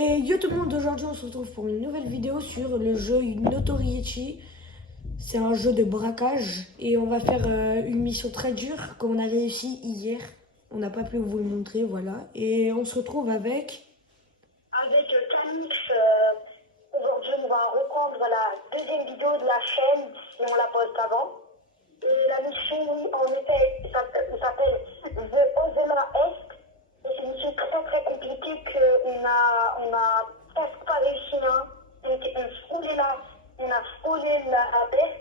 Et yo tout le monde, aujourd'hui on se retrouve pour une nouvelle vidéo sur le jeu Notoriety. C'est un jeu de braquage et on va faire une mission très dure qu'on a réussi hier. On n'a pas pu vous le montrer, voilà. Et on se retrouve avec... Avec Camix, aujourd'hui on va reprendre la deuxième vidéo de la chaîne si on la poste avant. Et la mission, oui, en effet, s'appelle The Ozema Est. Et c'est une mission très très compliquée qu'on a presque pas réussi. Hein. On a frôlé la baisse.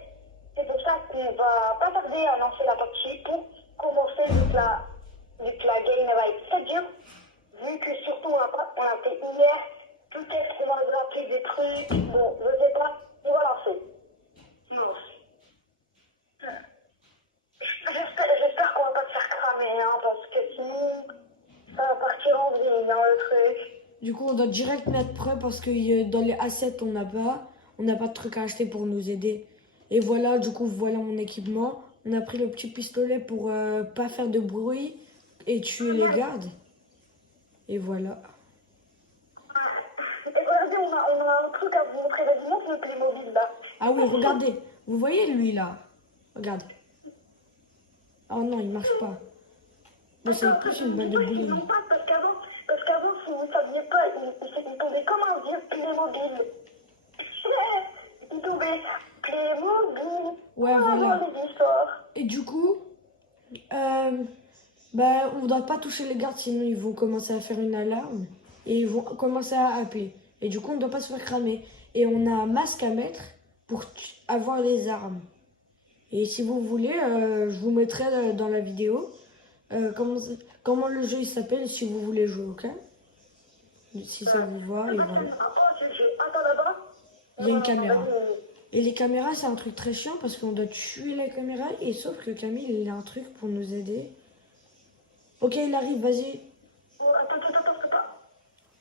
C'est pour ça qu'on va pas tarder à lancer la partie pour commencer vu que la game va être très dure. Vu que surtout on a fait hier, peut-être qu'on va gratter des trucs, bon, je sais pas, on va lancer. Non. J'espère qu'on va pas se faire cramer, hein, parce que sinon, ça va partir en vrille, hein, le truc. Du coup on doit direct mettre prêt parce que dans les assets on n'a pas de trucs à acheter pour nous aider. Et voilà, du coup voilà mon équipement. On a pris le petit pistolet pour pas faire de bruit et tuer les gardes. Et voilà. Et regardez, on a un truc à vous montrer, vas-y, montre le Playmobil là. Ah oui, regardez. Vous voyez lui là? Regarde. Oh non, il marche pas. Moi, c'est plus une balle de bowling. Non, pas parce qu'avant, si vous ne saviez pas, il tombait comme un vieux Playmobil. Il tombait Playmobil. Ouais, voilà. Les histoires. Et du coup, bah, on ne doit pas toucher les gardes, sinon ils vont commencer à faire une alarme. Et ils vont commencer à appeler. Et du coup, on ne doit pas se faire cramer. Et on a un masque à mettre pour avoir les armes. Et si vous voulez, je vous mettrai dans la vidéo comment le jeu il s'appelle si vous voulez jouer, ok? Si ça vous va, et voilà. Attends là-bas. Il y a une caméra. Et les caméras, c'est un truc très chiant parce qu'on doit tuer la caméra. Et sauf que Camille, il a un truc pour nous aider. Ok, il arrive, vas-y.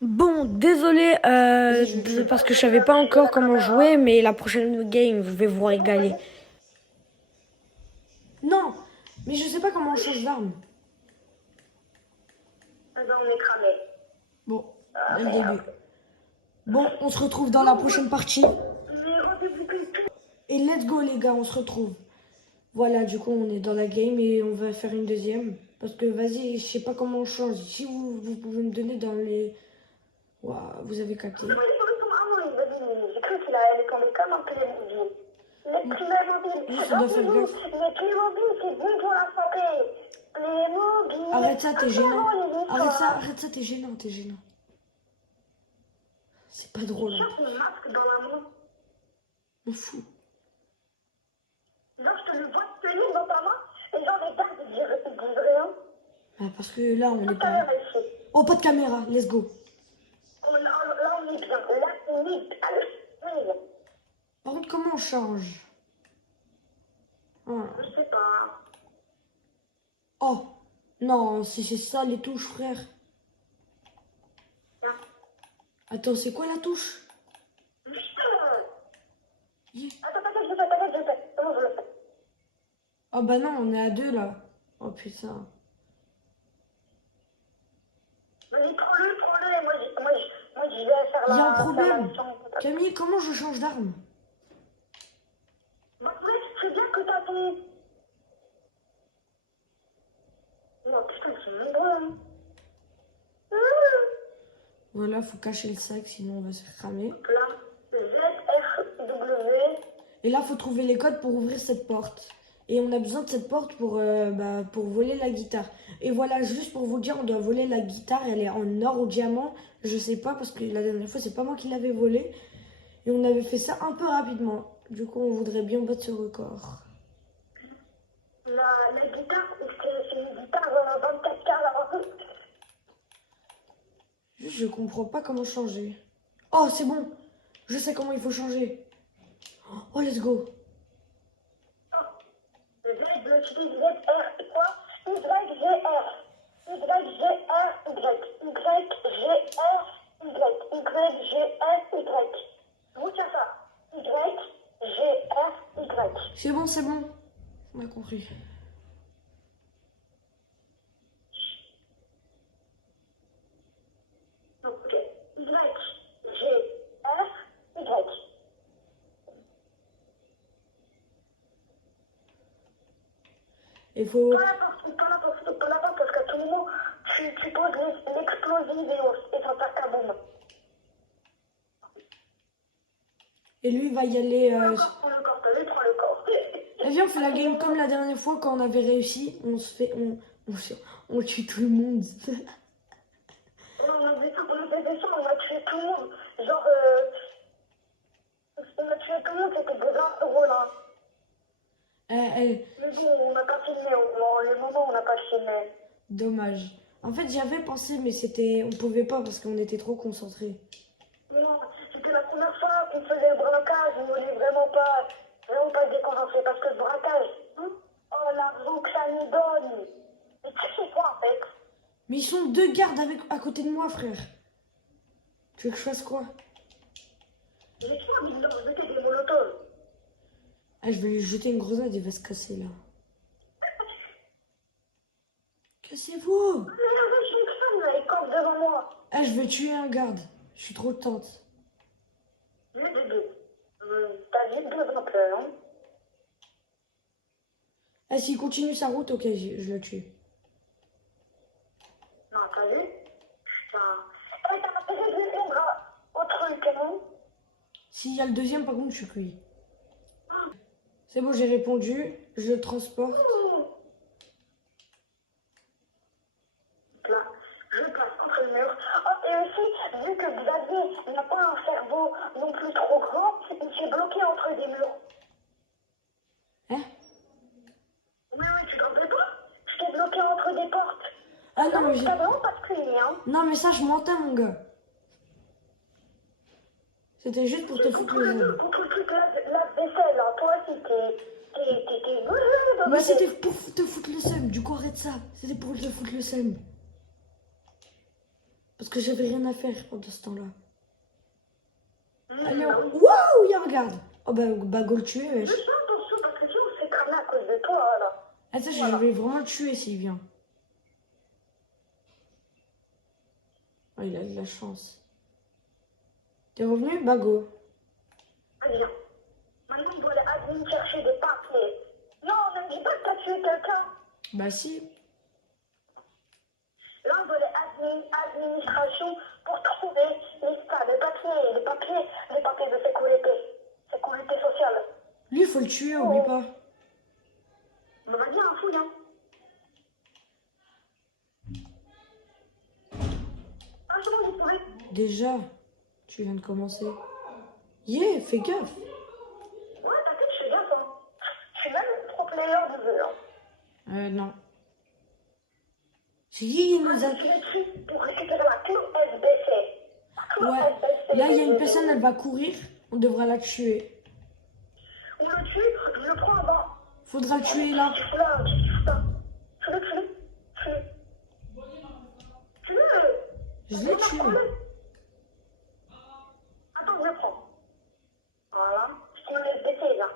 Bon, désolé parce que je savais pas encore comment jouer, mais la prochaine game, je vais vous régaler. Non, mais je sais pas comment on change d'arme. On est cramé. Bon, dès le début. Bon, on se retrouve dans la prochaine partie. Et let's go les gars, on se retrouve. Voilà, du coup, on est dans la game et on va faire une deuxième. Parce que, vas-y, je sais pas comment on change. Si vous pouvez me donner dans les... Waouh, vous avez capté. J'ai cru qu'il allait tomber comme un Playmobil. Les Playmobil, ça doit faire gaffe. les Playmobil, c'est bon pour la santé. Playmobil. Arrête ça, t'es gênant. Arrête ça, t'es gênant, t'es gênant. C'est pas drôle. J'ai un masque dans la main. On fout. Genre, je te le vois tenir dans ta main, et genre, les gars, ils disent rien. Ah, parce que là, on est pas... Oh, pas de caméra, let's go. Là, on est bien. Là, on est bien. Par contre, comment on change? Je sais pas. Oh, non, c'est ça les touches, frère. Attends, c'est quoi la touche? Attends, je fais. Comment je le fais? Oh bah non, on est à deux là. Oh putain. Vas-y, prends-le. Moi, je vais faire la... Il y a un problème. Camille, comment je change d'arme? Bah, mec, c'est bien que t'as ton... Non, putain, c'est nombreux. Voilà, faut cacher le sac, sinon on va se faire cramer. Là, ZRW. Et là, faut trouver les codes pour ouvrir cette porte. Et on a besoin de cette porte pour voler la guitare. Et voilà, juste pour vous dire, on doit voler la guitare. Elle est en or ou diamant. Je sais pas, parce que la dernière fois, c'est pas moi qui l'avais volée. Et on avait fait ça un peu rapidement. Du coup, on voudrait bien battre ce record. La guitare, c'est une guitare 24 carats. Juste, je comprends pas comment changer. Oh, c'est bon. Je sais comment il faut changer. Oh, let's go. C'est bon. On a compris. Ok. Y. Il faut... Pas la porte, parce qu'à tout moment, tu poses l'explosive et ça fait kaboum. Et lui, il va y aller... Prends le corps, prends le corps. Eh viens, on fait la game comme la dernière fois quand on avait réussi. On tue tout le monde. On a fait ça, on a tué tout le monde. Genre, on a tué tout le monde, c'était déjà drôle, hein. Mais bon, on n'a pas filmé, les moments, on n'a pas filmé. Dommage. En fait, j'avais pensé, mais c'était... On pouvait pas parce qu'on était trop concentrés. Non, c'était la première fois qu'on faisait le braquage, on voulait vraiment pas se déconcentrer parce que le braquage, hein, oh l'argent que ça nous donne. Mais tu sais quoi en fait? Mais ils sont 2 gardes à côté de moi, frère. Tu veux que je fasse quoi? J'ai trop envie de leur jeter des molotovs. Ah, je vais lui jeter une grenade, il va se casser là. Cassez-vous! Mais là, j'ai une femme là, elle campe devant moi. Ah, je vais tuer un garde. Je suis trop tente. Le bébé. T'as vite besoin un peu, hein? Ah, s'il continue sa route, ok, je le tue. Non, t'as vu? Putain. Eh, t'as essayé de répondre au truc, non? S'il y a le deuxième, par contre, je suis cuit. C'est bon, j'ai répondu. Je le transporte. Là, je passe contre le mur. Oh, et aussi, vu que Xavier n'a pas un cerveau non plus trop grand, il s'est bloqué entre des murs. Hein? Oui, tu te rappelles pas? Je t'ai bloqué entre des portes. Ah non, mais T'as vraiment pas de cuit, hein? non, mais ça, je m'entends, mon gars. C'était juste pour te foutre le seum. Contre le truc la vaisselle, là. Toi aussi, t'es... Mais c'était pour te foutre le seum. Du coup, arrête ça. C'était pour te foutre le seum. Parce que j'avais rien à faire pendant ce temps-là. Allez, waouh, il y a un garde. Oh bah go le tuer, wesh. Je fais attention parce que si on s'est cramé à cause de toi, là. Ah ça, je vais vraiment le tuer s'il vient. Oh, il a de la chance. T'es revenu? Bah go. Allez, viens. Maintenant, on doit aller admin chercher des papiers. Non, ne me dis pas que t'as tué quelqu'un. Bah si. Là, on doit aller administration pour trouver les papiers de sécurité sociale. Lui, il faut le tuer, oublie pas. Mais vas-y, un fouille, hein. Ah, c'est bon, j'ai trouvé. Déjà, tu viens de commencer. Yeah, fais gaffe. Ouais, t'inquiète, je fais gaffe, hein. Je suis même pro player du jeu, hein. Non. C'est qui il nous a... Je l'ai tué pour récupérer la clé SBC. Ouais, là, il y a une personne, elle va courir. On devra la tuer. On le tue, je le prends en bas. Faudra le tuer là. Là, tue-le. Je l'ai tué. Attends, je le prends. Voilà. Je prends le SBC, là.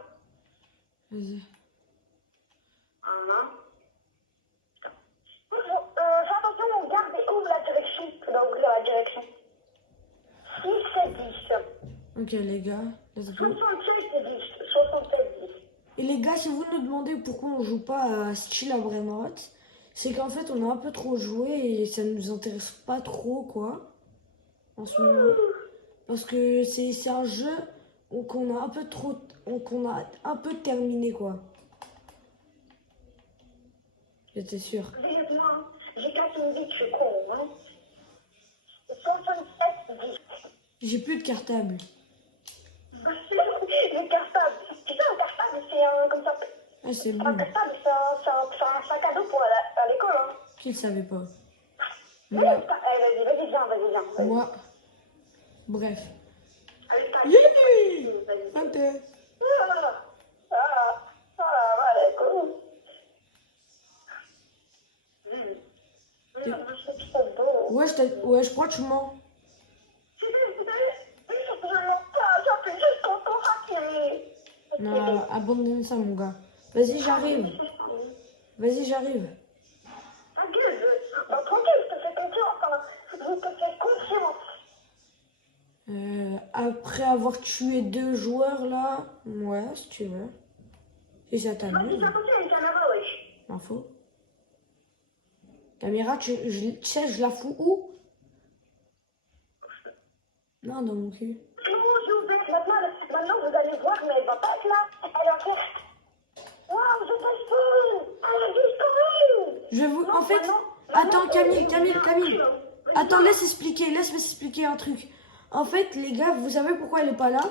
Vas-y. Voilà. Fais attention, on garde et ouvre la direction. Tu dois ouvrir la direction. 6, 7, 10. Ok, les gars, let's go. 67 et 10. 67, 10. Et les gars, si vous nous demandez pourquoi on joue pas à Style à Brainrot, c'est qu'en fait, on a un peu trop joué et ça nous intéresse pas trop, quoi, en ce moment. Parce que c'est un jeu qu'on a un peu trop... qu'on a un peu terminé, quoi. J'étais sûre. Vivement, j'ai cassé une vie, je suis con, hein. 67, 10. J'ai plus de cartable. Le cartable. Tu sais, un cartable, c'est un... comme ça. Ah, c'est Un bon. cartable, c'est un sac à dos pour aller à l'école, hein. Qui le savait pas? Oui, Moi. vas-y, viens. Moi. Bref. Allez, pas. Youpi! Santé. Voilà, cool. Ouais, je crois que tu mens. Non, abandonne ça, mon gars. Vas-y, j'arrive. Vas-y, j'arrive. Tranquille, je te fais confiance, hein. Je te fais confiance. Après avoir tué 2 joueurs, là... Ouais, si tu veux. Si ça Non, t'amuse. c'est pas possible, une caméra, wesh. L'info. Caméra, tu sais, je la fous où? Non, dans mon cul. C'est bon, j'ai ouvert. Maintenant, vous allez voir, mais elle va pas être là. Elle est en fait. Waouh, je t'expose. Elle a disparu. Je vous... Non, En fait... maintenant, Attends, Camille. Camille. Attends, laisse-moi expliquer un truc. En fait, les gars, vous savez pourquoi elle est pas là?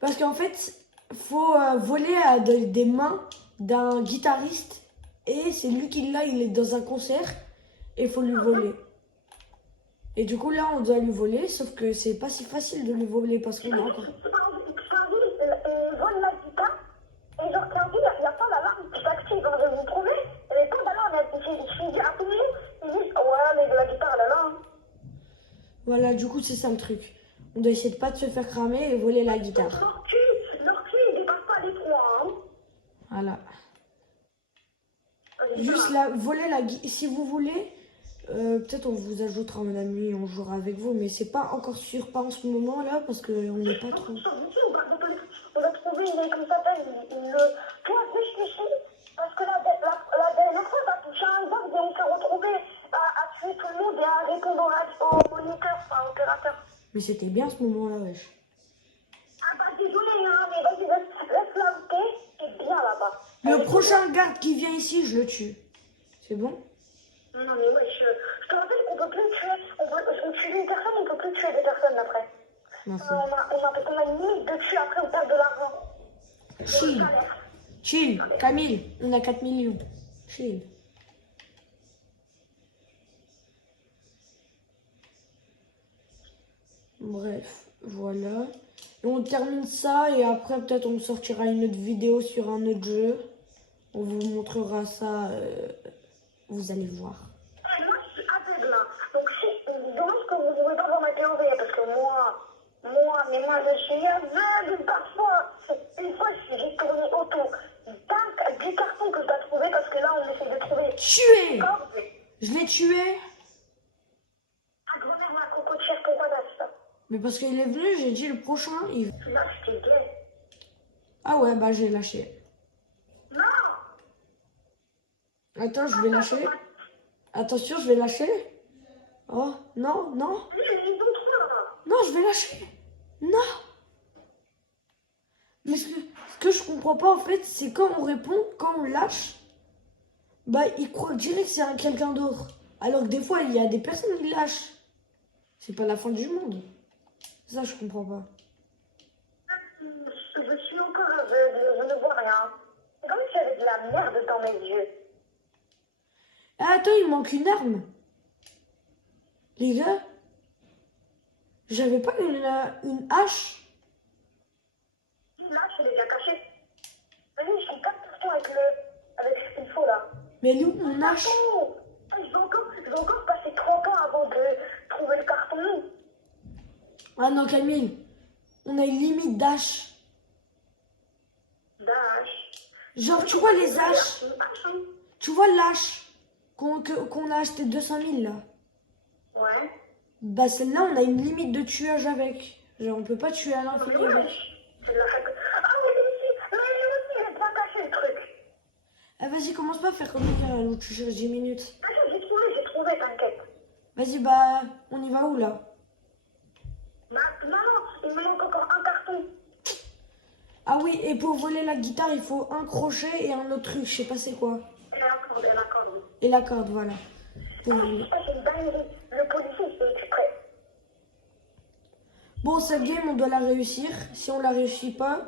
Parce qu'en fait, faut voler à des mains d'un guitariste. Et c'est lui qui l'a, il est dans un concert. Et il faut lui voler. Et du coup, là, on doit lui voler. Sauf que c'est pas si facile de lui voler parce qu'on a encore... Ils volent la guitare. Et genre, Cardi, il n'y a pas l'alarme qui s'active. Hein, vous trouvez? Il n'y a pas d'alarme. Il suffit d'appuyer. Ils disent, ouais, mais la guitare, elle est là. Hein. Voilà, du coup, c'est ça le truc. On doit essayer de pas de se faire cramer et voler la guitare. Leur cul, il dépasse pas les 3. Hein. Voilà. Juste là, voler la guitare. Si vous voulez, peut-être on vous ajoutera en ami, on jouera avec vous. Mais c'est pas encore sûr, pas en ce moment là, parce qu'on n'est pas trop... On va trouver une, comme ça s'appelle, toi, réfléchis, parce que la dernière fois, t'as touché un bug et on s'est retrouvé à tuer tout le monde et à répondre au moniteur, enfin, au opérateur. Mais c'était bien ce moment-là, wesh. Ah bah désolé, hein, mais vas-y, laisse-la où t'es bien là-bas. Le prochain garde qui vient ici, je le tue. C'est bon? Non, mais ouais, je te rappelle qu'on peut plus tuer, on tue une personne, on peut plus tuer des personnes après. Merci. On a une limite de tuer, après on perd de l'argent. Chill, Camille, on a 4 millions. Chill. Bref, voilà. Et on termine ça et après peut-être on sortira une autre vidéo sur un autre jeu. On vous montrera ça, vous allez voir. Moi, je suis aveugle là. Donc, dommage que vous ne pouvez pas voir ma télé, parce que moi, je suis aveugle parfois. Une fois, j'ai tourné autour du carton que je dois trouver, parce que là, on essaie de trouver. Tué! Je l'ai tué. Ah, grand-mère, ma cocotière, pourquoi t'as fait ça? Mais parce qu'il est venu, j'ai dit le prochain. Là, j'étais gay. Ah ouais, bah j'ai lâché. Non! Attends, je vais lâcher. Attention, je vais lâcher. Oh, non, non. Ils ont trois là. Non, je vais lâcher. Non. Mais ce que je comprends pas en fait, c'est quand on répond, quand on lâche, bah ils croient direct que c'est quelqu'un d'autre. Alors que des fois, il y a des personnes qui lâchent. C'est pas la fin du monde. Ça, je comprends pas. Je suis encore aveugle, je ne vois rien. C'est comme si j'avais de la merde dans mes yeux. Ah, attends, il manque une arme. Les gars, j'avais pas une hache. Là, je l'ai déjà caché. Vas-y, je suis 4% avec ce qu'il faut là. Mais elle est où mon hache? Je vais encore passer 30 ans avant de trouver le carton. Ah non, Camille, on a une limite d'hache. Dash. Genre, tu vois les haches? Tu vois l'hache qu'on a acheté 200 000 là? Ouais. Bah celle-là, on a une limite de tuage avec. Genre, on peut pas tuer à l'infini avec. C'est la règle. Ah oui, mais aussi, il est bien caché le truc. Ah, vas-y, commence pas à faire comme ça, alors tu cherches 10 minutes. J'ai trouvé, t'inquiète. Vas-y, bah, on y va où là? Non, il me manque encore un carton. Ah oui, et pour voler la guitare, il faut un crochet et un autre truc, je sais pas c'est quoi. Et la corde, et la corde. Et la corde, voilà. Pour voler. C'est une dinguerie. Le policier, il fait exprès. Bon, cette game, on doit la réussir. Si on la réussit pas,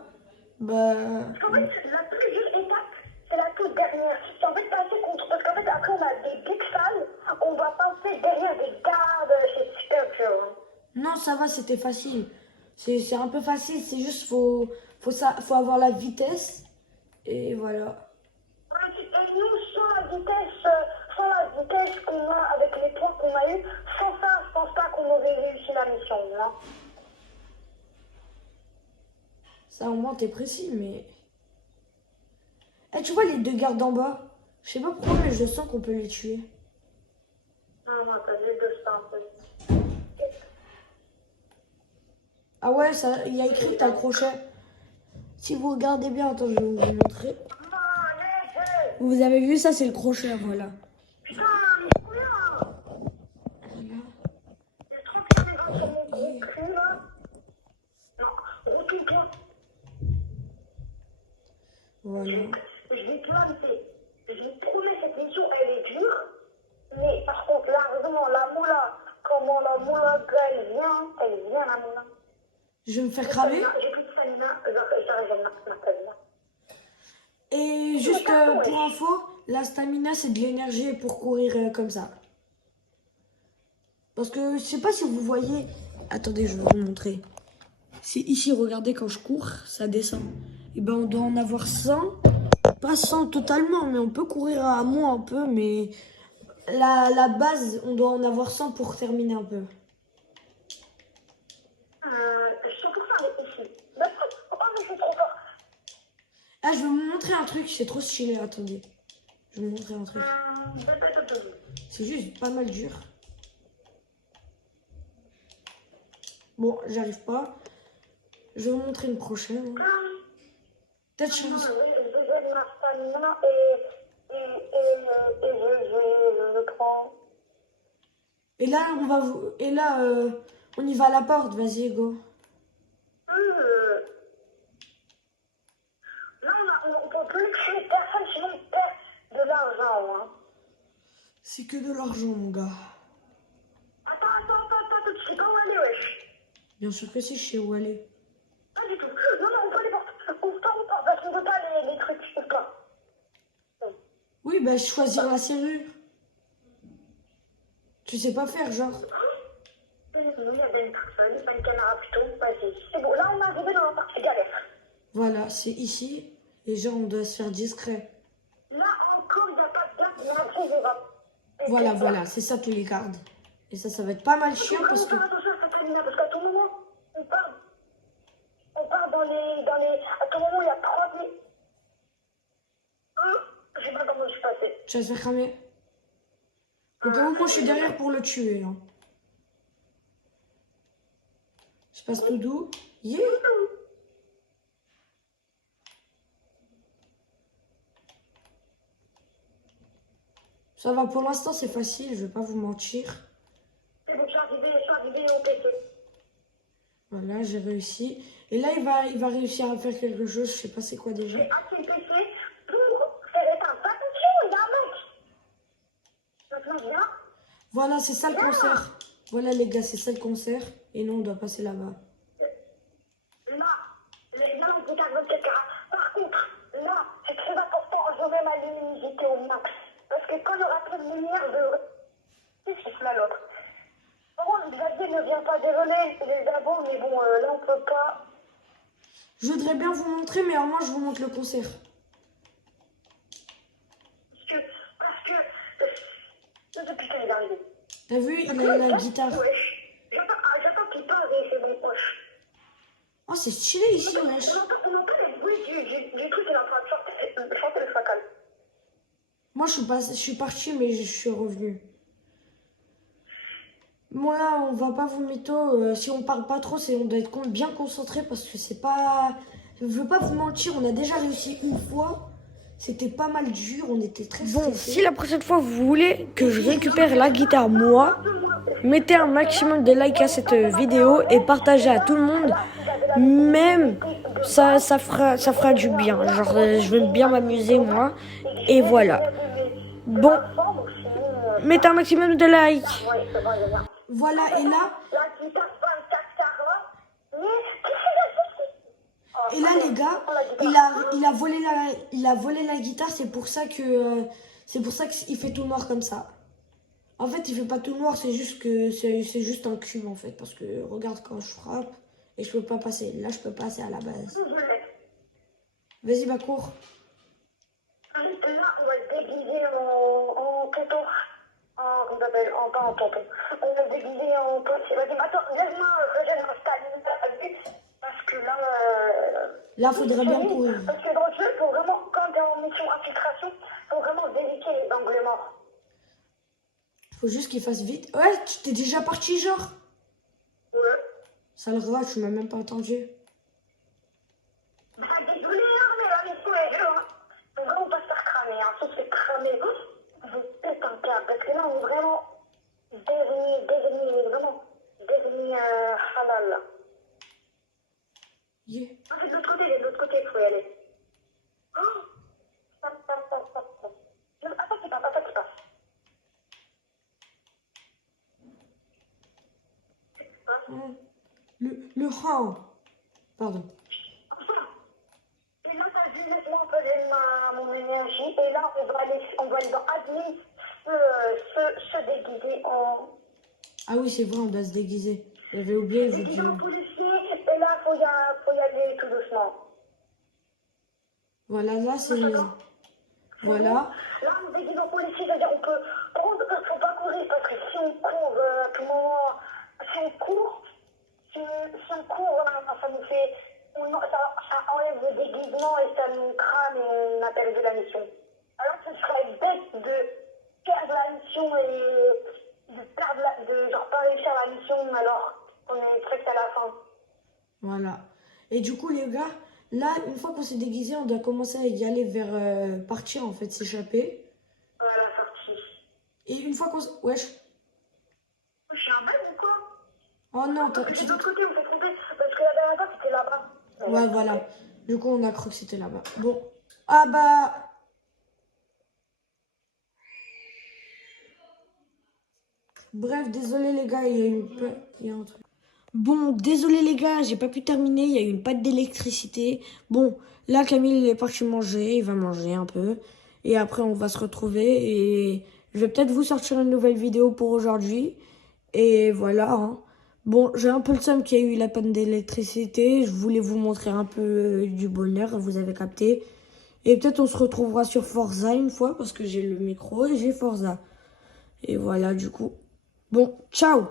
bah... En fait, la plus dure étape, c'est la toute dernière. C'est en fait passer contre. Parce qu'en fait, après, on a des big salles. On va passer derrière des gardes. C'est super dur. Hein. Non, ça va, c'était facile. C'est un peu facile, c'est juste faut avoir la vitesse. Et voilà. Ouais, et nous, sans la vitesse qu'on a avec les points qu'on a eu, sans ça, je pense pas qu'on aurait réussi la mission. Hein. Ça, au moins, t'es précis, mais... Eh, tu vois les deux gardes en bas? Je sais pas pourquoi, mais je sens qu'on peut les tuer. Non, t'as vu de ça, en fait. Ah ouais, il y a écrit que t'as le crochet. Si vous regardez bien, attends, je vais vous montrer. Vous avez vu ça, c'est le crochet, voilà. Putain, mais c'est combien là? Il y a 30 secondes sur mon gros cul là. Non, retourne-toi. Voilà. Je vais te lancer. Je vous promets, cette mission, elle est dure. Mais par contre, là, vraiment, la moula, comment la moula, elle vient, la moula. Je vais me faire cramer. J'ai plus de stamina, j'arrive à ma stamina. Et juste pour info, la stamina, c'est de l'énergie pour courir comme ça. Parce que je sais pas si vous voyez. Attendez, je vais vous montrer. Si ici, regardez, quand je cours, ça descend. Et ben, on doit en avoir 100. Pas 100 totalement, mais on peut courir à moins un peu. Mais la base, on doit en avoir 100 pour terminer un peu. Je suis pour ça, ici. Oh, mais c'est trop fort. Ah, je vais vous montrer un truc, c'est trop stylé, attendez. Je vais vous montrer un truc. C'est juste pas mal dur. Bon, j'arrive pas. Je vais vous montrer une prochaine. Peut-être chance. Je ma stamina et je le prends. Et là, on y va à la porte, vas-y, go. Non, on peut plus tuer personne, sinon il perd de l'argent. Hein. C'est que de l'argent, mon gars. Attends, tu sais pas où aller, wesh. Bien sûr que si, je sais où aller. Pas du tout. Non, on peut les porter. Ouvre pas, parce qu'on peut pas les trucs, ouvre pas. Oui, bah, choisir la serrure. Tu sais pas faire, genre. Il y a une personne, pas une caméra plutôt, vas-y. C'est bon, là on est arrivé dans la partie galère. Voilà, c'est ici. Et genre, on doit se faire discret. Là encore, il n'y a pas de date, mais après, je vais. Voilà, c'est ça qui les garde. Et ça va être pas mal chiant parce que... Faire attention à cette Amina, parce qu'à tout moment, on part dans les. À tout moment, il y a 30 000. Je sais pas comment je suis passée. Tu vas se faire cramer. Donc, à un moment, je suis derrière pour le tuer. Hein. Je passe tout doux. Yeah. Ça va, pour l'instant, c'est facile, je vais pas vous mentir. C'est bon, je suis arrivée au PC. Voilà, j'ai réussi. Et là, il va réussir à faire quelque chose, je sais pas c'est quoi déjà. J'ai hacké le PC pour faire éteindre. Attention, il y a un mec. Maintenant, viens. Voilà, c'est ça le concert. Voilà, les gars, c'est ça le concert. Et nous, on doit passer là-bas. Là, on peut garder quelqu'un. Par contre, là, c'est très important, je mets ma luminosité au max. Parce que quand il y aura plus de lumière, qu'est-ce qui se met l'autre? Bon, Xavier ne vient pas dévoiler les abos, mais bon, là, on peut pas. Je voudrais bien vous montrer, mais au moins, je vous montre le concert. Parce que depuis qu'elle est arrivée. T'as vu, il a la guitare. Wesh. J'attends qu'il parle et c'est bon, wesh. Oh, c'est stylé ici, wesh. On entend les bruits du truc, il est en train de chanter le facal. Moi, je suis partie, mais je suis revenue. Bon, là, on va pas vous mytho. Si on parle pas trop, on doit être bien concentré parce que c'est pas... Je veux pas vous mentir, on a déjà réussi une fois. C'était pas mal dur, on était très stressés. Bon, si la prochaine fois vous voulez que je récupère la guitare moi, mettez un maximum de likes à cette vidéo et partagez à tout le monde. Même ça fera du bien. Genre, je vais bien m'amuser moi. Et voilà. Bon, mettez un maximum de likes. Voilà, et là... Et là, les gars, il a volé la guitare, c'est pour ça qu'il fait tout noir comme ça. En fait, il fait pas tout noir, c'est juste que c'est juste un cube en fait, parce que regarde quand je frappe et je peux pas passer. Là, je peux passer à la base. Vas-y, bah cours. Là, on va se déguiser en tonton. Pas en tonton. On va se déguiser en tonton. Vas-y, attends, laisse-moi rejoindre ma stamina parce que là. Là, faudrait bien courir. Parce que dans le jeu, faut vraiment, quand t'es en mission infiltration, faut vraiment vérifier les angles morts. Faut juste qu'il fasse vite. Ouais, tu t'es déjà parti, genre? Ouais. Ça le rat, tu m'as même pas entendu. Bah, désolé, hein, mais la mission est dure, hein. Faut vraiment pas se faire cramer, hein. Sauf que salle là. Yeah. Ah, c'est de l'autre côté, qu'il faut y aller. Oh, passe. Non, attends qu'il passe. Le how. Pardon. Et là, ça dit, laisse-moi un peu mon énergie. Et là, on va aller dans admin se déguiser en... Ah oui, c'est vrai, on doit se déguiser. J'avais oublié, vu Déguiser que... en policier. Et là, faut y aller tout doucement. Voilà, là, c'est... D'accord. Voilà. Là, on se déguise en policier, c'est-à-dire on peut... Par contre, faut pas courir, parce que si on court à tout moment... Si on court, voilà, ça nous fait... Ça enlève le déguisement et ça nous crame et on a perdu la mission. Alors ce serait bête de perdre la mission et de genre pas réussir la mission alors qu'on est presque à la fin. Voilà. Et du coup, les gars, là, une fois qu'on s'est déguisé, on doit commencer à y aller vers... partir, en fait, s'échapper. Voilà, la sortie. Et une fois qu'on... Wesh. Je suis un bête ou quoi? Oh non, Parce que c'est de l'autre côté, on s'est trompé. Parce que la dernière fois, c'était là-bas. Ouais, voilà. Du coup, on a cru que c'était là-bas. Bon. Ah bah... Bref, désolé les gars, il y a il y a un truc. Bon, désolé les gars, j'ai pas pu terminer, il y a eu une panne d'électricité. Bon, là Camille il est parti manger, il va manger un peu. Et après on va se retrouver et je vais peut-être vous sortir une nouvelle vidéo pour aujourd'hui. Et voilà, hein. Bon, j'ai un peu le seum qu'il y a eu la panne d'électricité. Je voulais vous montrer un peu du bonheur, vous avez capté. Et peut-être on se retrouvera sur Forza une fois parce que j'ai le micro et j'ai Forza. Et voilà du coup. Bon, ciao!